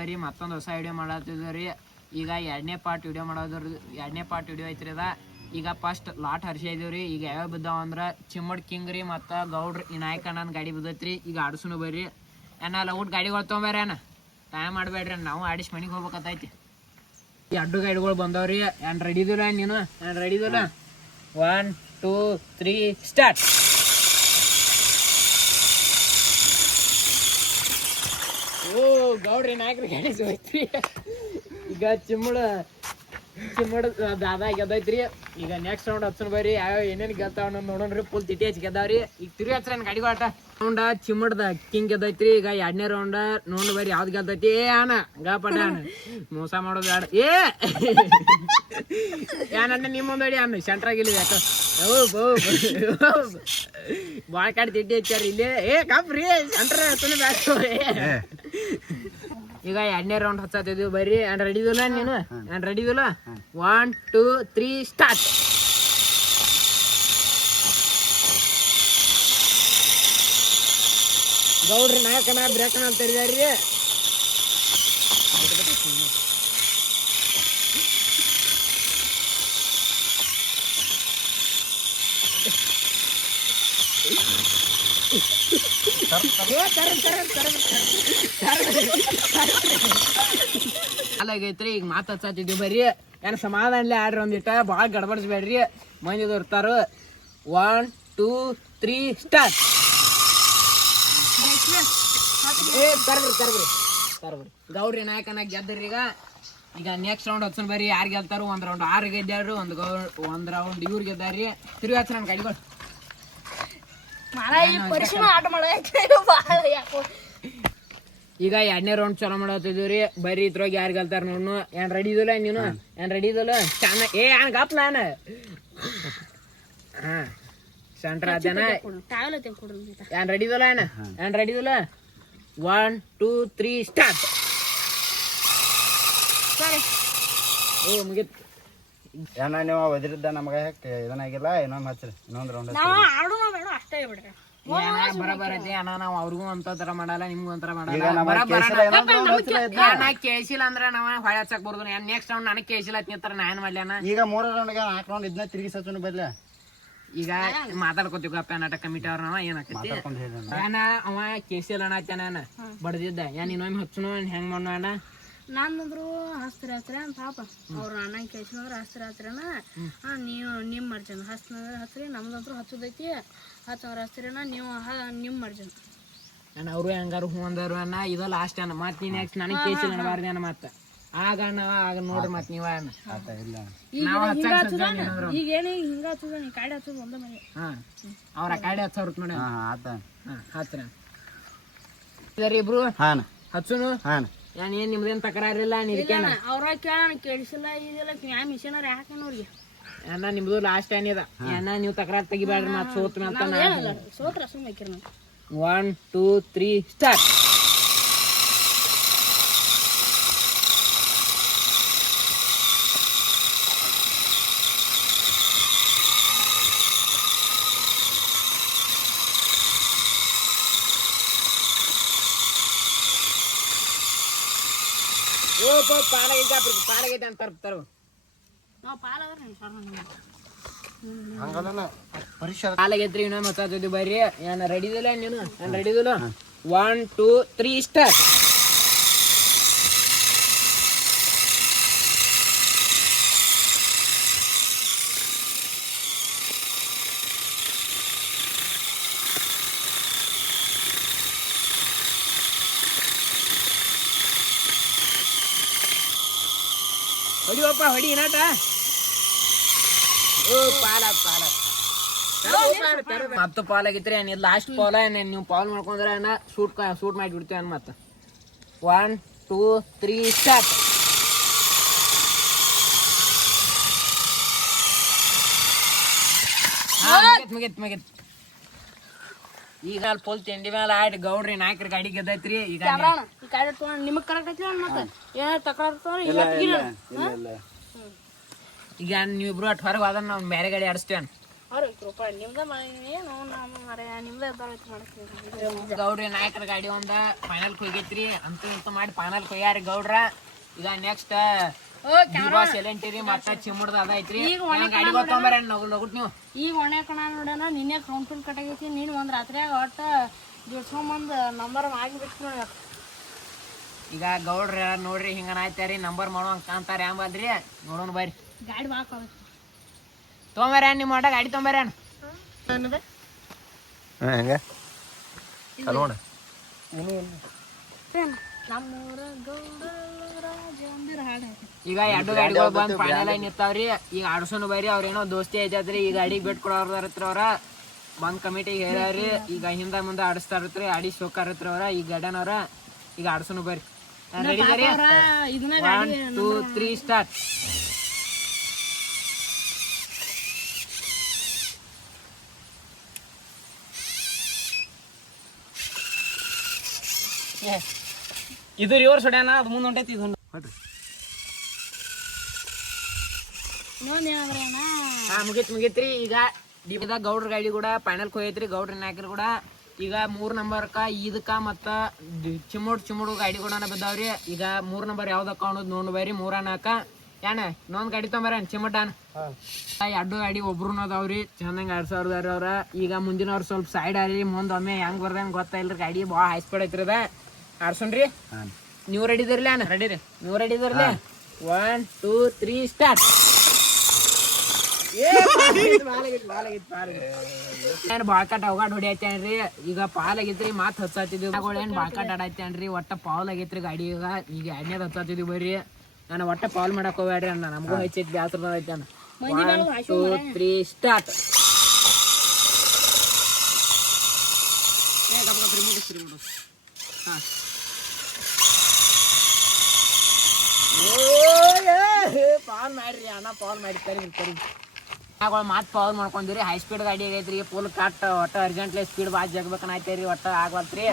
ಬರ್ರಿ ಮತ್ತೊಂದು ಹೊಸ ವಿಡಿಯೋ ಮಾಡತ್ತಿದ್ರಿ. ಈಗ ಎರಡನೇ ಪಾರ್ಟ್ ವಿಡಿಯೋ ಐತ್ರಿ ಅದ. ಈಗ ಫಸ್ಟ್ ಲಾಟ್ ಹರ್ಸಿದೀವ್ರಿ. ಈಗ ಯಾವ್ಯಾವ ಬಿದ್ದಾವ ಅಂದ್ರೆ ಚಿಮ್ಮಡ್ ಕಿಂಗ್ ರೀ ಮತ್ತು ಗೌಡ್ರಿ ವಿನಾಯಕ ನನ್ನ ಗಾಡಿ ಬಿದ್ದೈತ್ರಿ. ಈಗ ಆಡಿಸ್ನು ಬರ್ರಿ ಏನ ಊಟ ಗಾಡಿಗಳು ತೊಗೊಂಬರ್ರಿ ಅಣ್ಣ, ಟೈಮ್ ಮಾಡಬೇಡ್ರಿ, ನಾವು ಆಡಿಸ್ ಮನೆಗೆ ಹೋಗ್ಬೇಕತ್ತೈತಿ. ಈ ಅಡ್ಡು ಗಾಡಿಗಳು ಬಂದವ್ರಿ. ಏನು ರೆಡಿ ಇದಿಲ್ಲ ನೀನು? ಏನು ರೆಡಿ ಇದಿಲ್ಲ? 1 2 3 ಸ್ಟಾರ್ಟ್. ಓ ಗೌಡ್ರಿ ನಾಯಕರ ಗಾಡಿ ಹೋಯ್ತ್ರಿ. ಈಗ ಚಿಮ್ಮಡ ದಾದಾ ಗೆದ್ದೈತ್ರಿ. ಈಗ ನೆಕ್ಸ್ಟ್ ರೌಂಡ್ ಹಚ್ಚನ್ ಬರ್ರಿ. ಯಾವ್ಯಾವ ಏನೇನು ಗೆಲ್ತಾವ ನೋಡೋಣ್ರಿ. ಫುಲ್ ತಿಟಿ ಹಚ್ಚಿ ಗೆದ್ದಾವ್ರಿ. ಈಗ ತಿರುಗಿ ಹಚ್ರೇನು ಗಾಡಿ ಆಟ ರೌಂಡ ಚಿಮ್ಮಡ್ದ ಕಿಂಗ್ ಗೆದ್ದೈತ್ರಿ. ಈಗ ಎರಡನೇ ರೌಂಡ್ ನೋಡ್ ಬರ್ರಿ ಯಾವ್ದು ಗೆದ್ದೈತಿ. ಅಣ್ಣ ಗಾಪಟ ಅಣ್ಣ ಮೋಸ ಮಾಡೋದು ಬೇಡ. ಏನಣ್ಣ ನಿಮ್ಮೊಂದಡಿ ಅಣ್ಣ ಸೆಂಟ್ರಾಗಿಲ್ಲ ಯಾಕ ಬಾಳ ಕಾಡಿ ತಿಟ್ಟಿ ಹಚ್ಚಾರ ಇಲ್ಲಿ. ಕಾಪ್ರಿ ಸೆಂಟ್ರ ಹಚ್ಚನ ಬ್ಯಾಡ. ಈಗ ಎರಡನೇ ರೌಂಡ್ ಹಚ್ಚತ್ತಿದ್ವಿ ಬರ್ರಿ. ಏನ್ ರೆಡಿ ಇದಿಲ್ಲ ನೀನು? ಏನ್ ರೆಡಿ ಇದಿಲ್ಲ? 1 2 3 ಸ್ಟಾರ್ಟ್. ಗೌಡ್ರಿ ನಾಯಕನ ಬ್ರೇಕನ ತೆರಿದಾರ್ರಿ. ಅಲ್ಲಾಗೈತ್ರಿ. ಈಗ ಮಾತು ಹಚ್ಚಾತಿದ್ವಿ ಬರ್ರಿ. ಏನು ಸಮಾಧಾನಲೆ ಆಡ್ರಿ, ಒಂದಿಟ್ಟ ಭಾಳ ಗಡ್ಬಡಿಸ್ಬೇಡ್ರಿ, ಮಂದಿದು ಇರ್ತಾರ. 1 2 3 ಸ್ಟಾರ್ಟ್. ಕರ್ಬ್ರಿ ಗೌಡ್ರಿ ನಾಯಕನಾಗ ಗೆದ್ದರಿ. ಈಗ ನೆಕ್ಸ್ಟ್ ರೌಂಡ್ ಹಚ್ಚನ್ ಬರ್ರಿ. ಯಾರು ಗೆಲ್ತಾರ? ಒಂದ್ ರೌಂಡ್ 6 ಗೆದ್ದಾರು, ಒಂದ್ ರೌಂಡ್ ಇವ್ರು ಗೆದ್ದಾರಿ. ತಿರುಗಿ ಹಚ್ಚ ನನ್ನ ಗಾಡಿಗಳು. ಈಗ ಎರಡನೇ ರೌಂಡ್ ಚಲೋ ಮಾಡತ್ತಿದ್ವಿ ಬರ್ರಿ. ಇದ್ರಾಗ ಯಾರು ಗೆಲ್ತಾರ ನೋಡ್ನು. ಏನ್ ರೆಡಿ ಇದಿಲ್ಲ ನೀನು? ಏನ್ ರೆಡಿ ಇದಿಲ್ಲ? ಏ ಏನ್ ಗಪ್ ನಾನು ಹಾ ಸೆಂಟ್ರ್ ಆತೇನ. ಏನ್ ರೆಡಿ ಇದಿಲ್ಲ? ಏನ್ ರೆಡಿ ಇದಿಲ್ಲ? 1 2 3 ಸ್ಟಾರ್ಟ್. ಓ ಮುಗಿತ್. ಏನ ನೀವು ಒದ್ರಿದ್ದ ನಮಗೆ ಇದನ್ನಾಗಿಲ್ಲ. ಇನ್ನೊಂದು ಹಚ್ರಿ, ಇನ್ನೊಂದು ರೌಂಡ್ ಬರಬರೈತಿ ಅಣ್ಣ. ನಾವು ಅವ್ರಿಗೂ ಅಂತ ತರ ಮಾಡಲ್ಲ, ನಿಮ್ಗೂ ಒಂಥರ ಮಾಡಲ್ಲ. ಕೇಳಿಸಿಲ್ಲ ಅಂದ್ರೆ ನಾವ್ ಹೊಳೆ ಹಚ್ಚಕ್ ಬರ್ದು. ನೆಕ್ಸ್ಟ್ ರೌಂಡ್ ನನಗೆ ಕೇಳಿಸಿಲ್ಲ ನಿಂತಾರ ನಾ ಏನ್ ಮಾಡ್ಲಿ ಅಣ್ಣ? ಈಗ 3 ರೌಂಡ್ಗೆ 4 ರೌಂಡ್ ಇದನ್ನ ತಿರುಗಿ ಸಚ್ಚನು ಬರ್ಲ. ಈಗ ಮಾತಾಡ್ಕೋತೀವಿ ಗಪ್ಪ ನಾಟಕ ಕಮಿಟಿ ಅವ್ರ. ನಾವ ಏನಾಕತಿ ಏನ ಅವ ಕೇಳಿಸಿಲ್ಲ ಅಣ್ಣ ಬಡ್ದಿದ್ದ. ಏನ್ ಇನ್ನೊಮ್ಮೆ ಹಚ್ಚನು ಹೆಂಗ್ ಮಾಡೋಣ ಅಣ್ಣ? ನಾನಂದ್ರು ಹಸ್ತಿರ ಹಚ್ರ ಅಂತ ಪಾಪ ಅವ್ರು ಅಣ್ಣ ಕೇಳಿಸಿದ್ರೆ ಹಸ್ತಿರ ಹಚ್ರನ. ನೀವು ನಿಮ್ಮ ಮರ್ಜನ ಹಸ್ತಿನಂದ್ರೆ ಹಚ್ರಿ, ನಮ್ದಂತ್ರು ಹಚ್ಚೋದೈತಿ. ಹಚ್ಚವ್ರ ಹಸ್ತಿರನ ನೀವು ನಿಮ್ಮ ಮರ್ಜನ ಅಣ್ಣ. ಅವರು ಹೆಂಗಾರು ಹೂ ಅಂದರು ಅಣ್ಣ. ಇದು ಲಾಸ್ಟ್ ಅಣ್ಣ. ಮತ್ತೆ ನೀ ನೆಕ್ಸ್ಟ್ ನನಗೆ ಕೇಳಿಸಿಲ್ಲ ಅನ್ಬಾರ್ದು ಅಣ್ಣ. ಮತ್ತೆ ಆಗ ನಾವ ಆಗ ನೋಡ್ರಿ ಮತ್ತೆ ನೀವ ಅಣ್ಣ. ಈಗ ಏನಿ ಹಿಂಗ ಹಚ್ಚದ ನೀ ಕಾಡಿ ಹಚ್ಚೋದು ಒಂದ ಮನೆ. ಅವ್ರ ಕಾಡಿ ಹಚ್ಚವ್ರ ನೋಡಿ. ಹಚ್ರ ಸರಿ ಇಬ್ರು ಹಚ್ಚುನು. ಏನ್ ನಿಮ್ದೇನ್ ತಕರಾರಿಲ್ಲ? ಅವ್ರ ಕೇಳ ಕೇಳಿಸಿಲ್ಲ ಇದಿಲ್ಲ ಯಾ ಮಿಷನರ್ ಯಾಕನವ್ರಿಗೆ ಅಣ್ಣ. ನಿಮ್ದು ಲಾಸ್ಟ್ ಏನಿದ ಅಣ್ಣ. ನೀವು ತಕರಾರು ತೆಗಿಬೇಡ್ರಿ. ಮತ್ತೆ ಸೋತ್ ಸೋತ್ರ ಸುಮ್ಮನೆ. 1 2 3 ಸ್ಟಾರ್ಟ್. ಪಾಲಾಗೈತೆ ಅಂತ ತರ್ತಾರ. ಪಾಲಾಗೈತ್ರಿ. ಇನ್ನೊಮ್ಮೆ ಮಾತಾಡ್ತಿದ್ವಿ ಬರ್ರಿ. ಏನ್ ರೆಡಿ ಇದಿಲ್ಲ ನೀನು? ಏನ್ ರೆಡಿ ಇದಿಲ್ಲ? 1 2 3 ಸ್ಟಾರ್ಟ್. ಹೊಡಿವಪ್ಪ ಹೊಡಿ ನಾಟ. ಮತ್ತ ಪಾಲ್ ಆಗಿತ್ರಿ. ಲಾಸ್ಟ್ ಪಾಲ ನೀವು ಪಾಲ್ ಮಾಡ್ಕೊಂಡ್ರೆ ಅಣ್ಣ ಶೂಟ್ ಮಾಡಿ ಬಿಡ್ತೇವೆ ಅನ್ನ. ಮತ್ತ 1 2 3 ಸ್ಟಾರ್ಟ್. ಮುಗಿತ್. ಈಗ ಅಲ್ಲಿ ಪೋಲ್ ತಿಂಡಿ ಮೇಲೆ ಆಡಿ ಗೌಡ್ರಿ ನಾಯಕರ ಗಾಡಿ ಗೆದ್ದೈತ್ರಿ. ಈಗ ನಿಮಗ್ ಕರೆಕ್ಟ್ ಮತ್ತೆ ಏನ ತಕರಾರು ಈಗ ನೀವಿಬ್ರು ಅಟ್ ಹೊರಗೆ ಹೋದ್ರೆ ನಾವು ಬೇರೆ ಗಾಡಿ ಆಡಿಸ್ತೇವೆ. ರೂಪಾಯಿ ನಿಮ್ದ ಏನು ನಮ್ಮ ಮರೆ ನಿಮ್ದ ಎದ್ದಾಳೈತಿ ಮಾಡಕ್ಕೆ ಗೌಡ್ರಿ ನಾಯಕರ ಗಾಡಿ ಒಂದ ಫೈನಲ್ ಹೋಗೈತ್ರಿ ಅಂತ ಇಂತ ಮಾಡಿ ಫೈನಲ್ ಕೊಯ್ಯಾರಿ ಗೌಡ್ರ. ಈಗ ನೆಕ್ಸ್ಟ್ ಎಲೆಂಟಿರಿ ಮತ್ತ ಚಿಮ್ಮುಡ್ದ ಅದ ಐತ್ರಿ. ಗಾಡಿ ಗೊತ್ತಂಬರ ನಗುಟ್ ನೀವು ಈಗ ಒಣೆ ಕಣ ನೋಡೋಣ ನಿನ್ನೆ ಕೌಂಟರ್ ಕಟಾಗೈತಿ. ನೀನು ಒಂದು ರಾತ್ರಿಯಾಗ ಒಟ್ಟು ಜೋಡ್ಸ್ಕೊಂಬಂದು ನಂಬರ್ ಆಗಿಬಿಟ್ಟು ನೋಡಿ. ಈಗ ಗೌಡ್ರ ನೋಡ್ರಿ ಹಿಂಗ ಆಯ್ತಾರಿ ನಂಬರ್ ಮಾಡೋಂಗ ಕಾಣ್ತಾರ ಯಾಂಬಲ್ರಿ. ನೋಡೋಣ ಬರ್ರಿ ಗಾಡಿ ಭಾಳ ತೊಂಬರ ನಿಮ್ಮ ಆಟ ಗಾಡಿ ತೊಂಬರ ಹೆಂಗ ನೋಡ ನಮ್ಮೂರ ಗೌಡ ರಾಜ ಅಂದಿರ ಹಾಡು. ಈಗ ಎರಡು ಗಾಡಿಗಳು ಬಂದ್ ಫೈನಲ್ ಆಗಿ ನಿಂತಾವ್ರಿ. ಈಗ ಆಡ್ಸೋನು ಬೈರಿ ಅವ್ರೇನೋ ದೋಸ್ತಿ ಐತೈತ್ರಿ. ಈ ಗಾಡಿಗೆ ಬಿಟ್ಟು ಕೊಡೋರ್ದಾರತ್ರಿ ಅವ್ರ ಬಂದ್ ಕಮಿಟಿಗೆ ಹೇಳ್ಯಾರಿ. ಈಗ ಹಿಂದ ಮುಂದೆ ಆಡಿಸ್ತಾರತ್ರಿ, ಆಡಿ ಶೋಕಾರತ್ರಿ ಅವ್ರ ಈ ಗಾರ್ಡನ್ ಈಗ ಆಡ್ಸೋನು ಬರ್ರಿ. ರೆಡಿ ಬರ್ರಿ 1 2 3 ಸ್ಟಾರ್ಟ್. ಇದು ರಿವರ್ಸ್ ಹೊಡ್ಯಾನ, ಅದು ಮುಂದೆ ಹೊಂಟೈತಿ. ಇದು ಹೊಡ್ರಿ ಮುಗೀತ್ರಿ. ಈಗ ಡಿಪದ ಗೌಡ್ರ ಗಾಡಿ ಕೂಡ ಫೈನಲ್ ಹೋಗೈತ್ರಿ. ಗೌಡ್ರ ನಾಯಕರು ಕೂಡ ಈಗ 3 ನಂಬರ್ಕ ಇದಕ್ಕ ಮತ್ತ ಚಿಮ್ಮುಡು ಗಾಡಿ ಕೂಡ ಬಿದ್ದಾವ್ರಿ. ಈಗ 3 ನಂಬರ್ ಯಾವ್ದಕ್ಕ ಅನ್ನೋದು ನೋಡ್ ಬರ್ರಿ. 3 4 ಏನ ಇನ್ನೊಂದ್ ಗಾಡಿ ತೊಂಬರ ಚಿಮ್ಮಡ್ಡಾನ. ಎರಡು ಗಾಡಿ ಒಬ್ರು ಅದಾವ್ರಿ ಚಂದಂಗ ಆಡ್ಸೋರ್ದಾರ ಅವ್ರ. ಈಗ ಮುಂದಿನವ್ರು ಸ್ವಲ್ಪ ಸೈಡ್ ಆರಿ ಮುಂದ್ ಒಮ್ಮೆ ಹೆಂಗ್ ಬರ್ದಂಗ ಗೊತ್ತಾಯಿಲ್ರಿ. ಗಾಡಿ ಭಾಳ ಹೈ ಸ್ಪೀಡ್ ಐತ್ರಿ ಅದ. ಆಡ್ಸೋಣ್ರಿ. ನೀವು ರೆಡಿ ಇದ್ರಲ್ಲ ರೆಡಿ ರೀ. ನೀವು ರೆಡಿ ಇದ್ರಲ್ಲ 1 2 3 ಸ್ಟಾರ್ಟ್. ಏನ್ ಬಾಳ್ಕಟ್ ಅವಗಾಡ್ ಹೊಡಿಯತ್ತೇನ್ರಿ. ಈಗ ಪಾಲ್ ಆಗೈತ್ರಿ ಮಾತ್ ಹಚ್ಚಾತಿದ್ವಿ. ಏನ್ ಬಾಳ್ಕಟ್ ಆಡತ್ತೇನ್ರಿ. ಒಟ್ಟ ಪಾಲ್ ಆಗೈತ್ರಿ ಗಾಡಿ. ಈಗ ಎಣ್ಣೆದ್ ಹಚ್ಚಾತಿದ್ವಿ ಬರ್ರಿ. ನಾನು ಒಟ್ಟ ಪಾಲ್ ಮಾಡಕ್ ಹೋಗ್ಬೇಡ್ರಿ ಅಣ್ಣ. ನಮಗೂ ಹೆಚ್ಚೈತಿ ಬ್ಯಾಸ್ರದ ಐತೆ ಅಣ್ಣ. 1 2 3 ಸ್ಟಾರ್ಟ್. ಪಾಲ್ ಮಾಡ್ರಿ ಅಣ್ಣ, ಪಾಲ್ ಮಾಡಿ ಕರಿ ಮಾತ್ ಪಾಲ್ ಮಾಡ್ಕೊಂಡಿರಿ. ಹೈ ಸ್ಪೀಡ್ ಗಾಡಿ ಆಗೈತ್ರಿ. ಫುಲ್ ಕಟ್ ಒಟ್ಟ ಅರ್ಜೆಂಟ್ಲಿ ಸ್ಪೀಡ್ ಬಾಜ್ ಜಗ್ಬೇಕನ್ನೈತೇರಿ. ಒಟ್ಟ ಆಗ್ವಲ್ತ್ರಿ.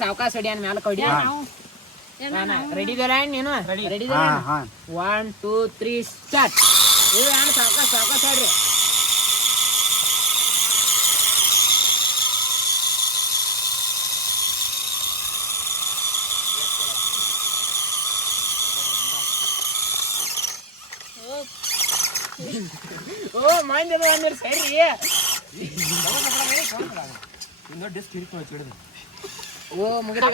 ಸಾವಕಾಶ ಹೊಡಿ ಅನ್ ಮ್ಯಾಲ ಕಡಿ. ರೆಡಿ ಇದಲ್ಲ ನೀನು? Ready 1 2 3 start. ಸಾವಕಾಶ ಹೇಳ್ರಿ. ಓ ಮಂದಿ ಅಂದ್ರೆ ಸರಿ. ಓ ಮುಗಿದ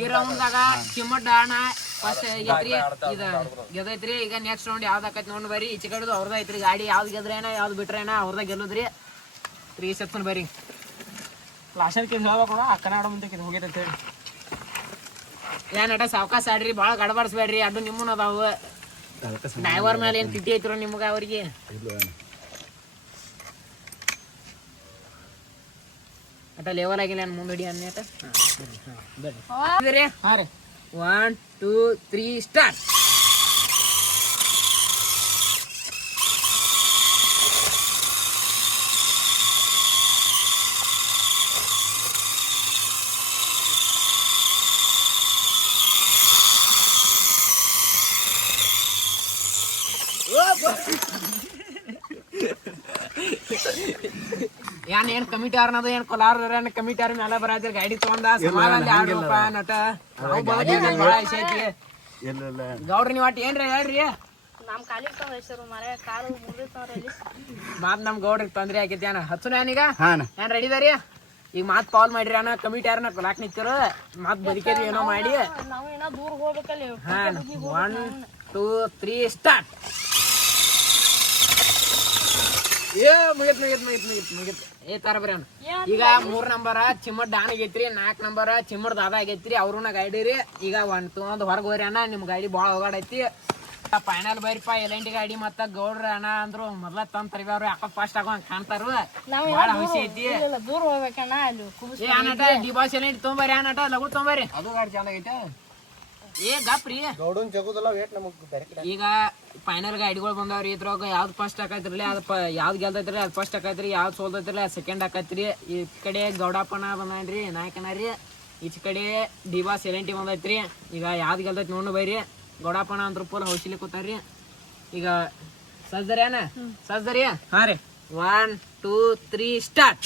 ಈ ರೌಂಡ್ದಾಗ ಚಿಮ್ಮಡ್ಡ ಅಣ್ಣ ಫಸ್ಟ್ ಗೆದೈತ್ರಿ. ಈಗ ನೆಕ್ಸ್ಟ್ ರೌಂಡ್ ಯಾವ್ದು ಆಕೈತಿ ನೋಡಿ ಬರ್ರಿ. ಈಚೆ ಕಡೆದು ಅವ್ರದ್ದು ಐತ್ರಿ ಗಾಡಿ. ಯಾವ್ದು ಗೆದ್ರೇನ ಯಾವ್ದು ಬಿಟ್ರೇನ ಅವ್ರದಾಗ ಗೆಲ್ಲುದ್ರಿ. 3 ಸೆಕ್ಷನ್ ಬರ್ರಿ. ಲಾಸ್ಟ್ ಹೇಳ್ಬೇಕು ಆ ಕನ್ನಡ ಮುಂದೆ ಹೋಗೈತೆ ಅಂತ ಹೇಳಿ. ಏನ್ ಸಾವಕಾಶ ಆಡ್ರಿ, ಭಾಳ ಗಡಬಡಿಸ್ಬೇಡ್ರಿ. ಅದು ನಿಮ್ಮನ್ನ ಅದಾವು. ಡ್ರೈವರ್ ಮೇಲೆ ಏನ್ ತಿಟ್ಟಿ ಐತ್ರು ನಿಮ್ಗ ಅವ್ರಿಗೆ. ಅಟ ಲೆವೆಲ್ ಆಗಿಲ್ಲ ಮುಂದೆ ಹಿಡಿ ಅನ್ನೇಟ. ಬರ್ರಿ 1 2 3 ಸ್ಟಾರ್ಟ್. ಏನ್ ಕಮಿಟಿ ಅವ್ರನದು ಏನ್ ಕೊಲಾರ ಕಮಿಟಿ ಅವ್ರ ಮೇಲೆ ಬರಾದ್ರಿ. ಗಾಡಿ ತಗೊಂಡ ನಟ ಗೌಡ್ರಿ ನೀವ್ ಒಟ್ಟು ಏನ್ರಿ ಹೇಳ್ರಿ. ನಮ್ ಕಾಲಿಗೆ ತಂದ ಹೆಸರು ಮರ ಕಾಲು ಮುಗಿತವ್ರಲ್ಲಿ. ಮಾತ್ ನಮ್ ಗೌಡ್ರಿಗೆ ತೊಂದ್ರೆ ಆಗೈತಿ ಅಣ್ಣ. ಹಚ್ಚುನ ಏನೀಗ ಏನ್ ರೆಡಿ ಇದಾರಿ? ಈಗ ಮಾತ್ ಪಾಲ್ ಮಾಡ್ರಿ ಅಣ್ಣ. ಕಮಿಟಿ ಯಾರನ್ನ ಕೊಲಾಕ್ ನಿಂತಿರ ಮಾತ್ ಬದುಕೇರಿ ಏನೋ ಮಾಡಿ. ನಾವು ಏನೋ ದೂರ ಹೋಗ್ಬೇಕಲ್ಲಿ. 1 2 3 ಸ್ಟಾರ್ಟ್. ಮುಗಿತ್ ಏ ತರ ಬರ್ರಿ ಅಣ್ಣ. ಈಗ 3 ನಂಬರ್ ಚಿಮ್ಮಡ್ ಡಾನ್ ಆಗೈತ್ರಿ. 4 ನಂಬರ್ ಚಿಮ್ಮಡ್ ದಾದ ಆಗೈತ್ರಿ. ಅವ್ರನ್ನ ಗಾಡಿ ರೀ. ಈಗ ಒಂದು ಹೊರಗೆ ಹೋಗ್ರಿ ಅಣ್ಣ. ನಿಮ್ ಗಾಡಿ ಭಾಳ ಹೋಗಾಡೈತಿ. ಫೈನಲ್ ಬೈರಿಪ್ಪ ಎಲ್&ಟಿ ಗಾಡಿ ಮತ್ತ ಗೌಡ್ರ ಅಣ್ಣ ಅಂದ್ರು ಮೊದ್ಲ ತಂದ್ ತರ್ವ್ಯಾವ್ರು. ಯಾಕ ಫಾಸ್ಟ್ ಆಗೋ ಹಂಗ ಕಾಣ್ತಾರ. ಭಾಳ ಖುಷಿ ಐತಿ. ದೂರ ಹೋಗ್ಬೇಕಣ್ಣ. ಅಲ್ಲಿ ಏ ಅನಟ ಡಿಬಾಸ್ ಎಲ್&ಟಿ ತೊಂಬರಿ ಅನಟ ಲಗು ತೊಂಬರಿ. ಅದು ಗಾಡಿ ಚೆನ್ನಾಗೈತೆ. ಏ ಗಪ್ರಿ ಗೌಡನ್ ಜಗುದಲ್ಲ ವೇಟ್ ನಮಗ್ ಬೇರೆ ಕಡೆ. ಈಗ ಫೈನಲ್ ಗಾಡಿಗಳು ಬಂದಾವ್ರಿ. ಇದ್ರಾಗ ಯಾವ್ದು ಫಸ್ಟ್ ಆಕೈತ್ರಿ ಅದು ಯಾವ್ದು ಗೆಲ್ತೈತ್ರಿ ಅದು ಫಸ್ಟ್ ಆಕೈತ್ರಿ. ಯಾವ್ದು ಸೋಲ್ತೈತ್ರಿ ಅದು ಸೆಕೆಂಡ್ ಆಕೈತ್ರಿ. ಈ ಕಡೆ ಗೌಡಪ್ಪನ ಬಂದಾನ್ರಿ ನಾಯಕನ ರೀ. ಈಚ ಕಡೆ ಡಿಬಾಸ್ ಎಲ್&ಟಿ ಬಂದೈತ್ರಿ. ಈಗ ಯಾವ್ದು ಗೆಲ್ತೈತಿ ನೋಡ್ ಬೈರಿ. ಗೌಡಪ್ಪನ ಅಂದ್ರ ಫುಲ್ ಹೌಸಿಲಿ ಕೂತಾರ್ರಿ. ಈಗ ಸಜ್ಜರಿಯಾನ ಸಜ್ಜರಿಯ ಹಾ ರೀ 1 2 3 ಸ್ಟಾರ್ಟ್.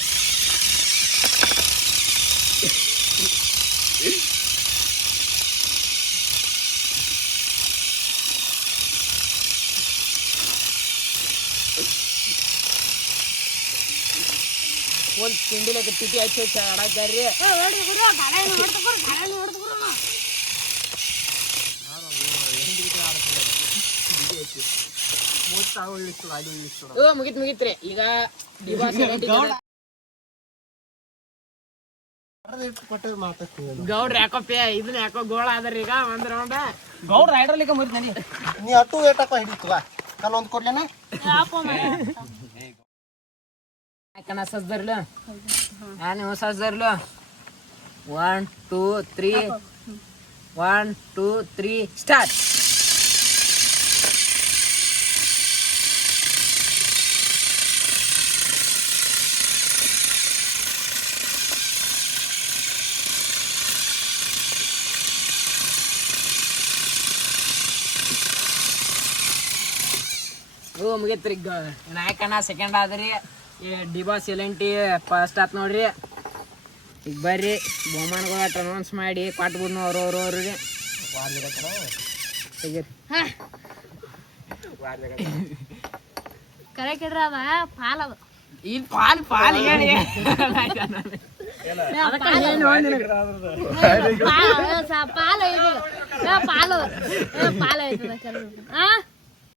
ಒಂದ್ ತಿಂಡಿಲಕ್ಕೆ ತಿಟಿ ಹಚ್ಚಿ ಆಡಾಕ್ತಾರ್ರಿ. ಮುಗಿತ್ರಿ ಈಗ ಗೌಡ್ರ ಯಾಕೋಪ್ಪ ಇದನ್ನ ಯಾಕೋ ಗೋಳ ಆದ್ರಿ ಈಗ ಒಂದ್ ರೌಂಡ್ ಗೌಡ್ರ ರೈಡರ್ಲಿಕ್ಕೆ ಮುರಿದ್ ನಡಿ. ನೀ ಅಟ್ಟು ಏಟಪ್ಪ ಹಿಡಿತಲ್ಲ ಕಲ್ಲೊಂದು ಕೊಡ್ಲೇನ ಯಾಕನ ಸಜ್ಜರ್ಲು ನೀವು ಸಜ್ಜರ್ಲು 1 2 3 1 2 3 ಸ್ಟಾರ್ಟ್. ಮುಗಿತ್ರಿ ನಾಯಕನ ಸೆಕೆಂಡ್ ಆದ್ರಿ. ಡಿಬಾಸ್ ಎಲೆಂಟಿ ಫಸ್ಟ್ ಆತ್ ನೋಡ್ರಿ. ಈಗ ಬರ್ರಿ ಬಹುಮಾನಗಳ ಅನೌನ್ಸ್ ಮಾಡಿ ಕೊಟ್ಬಿಡ್ನು ಅವ್ರವ್ರವ್ರಿಗೆ. ಕರೆ ಕೆಡ್ರ ಅದ ಪಾಲ್ ಅದ ಇಲ್ಲಿ ಪಾಲ್ ಹೇಳಿ ಪಾಲ ಐತಿ ಪಾಲ ಐತದ ಕರೆ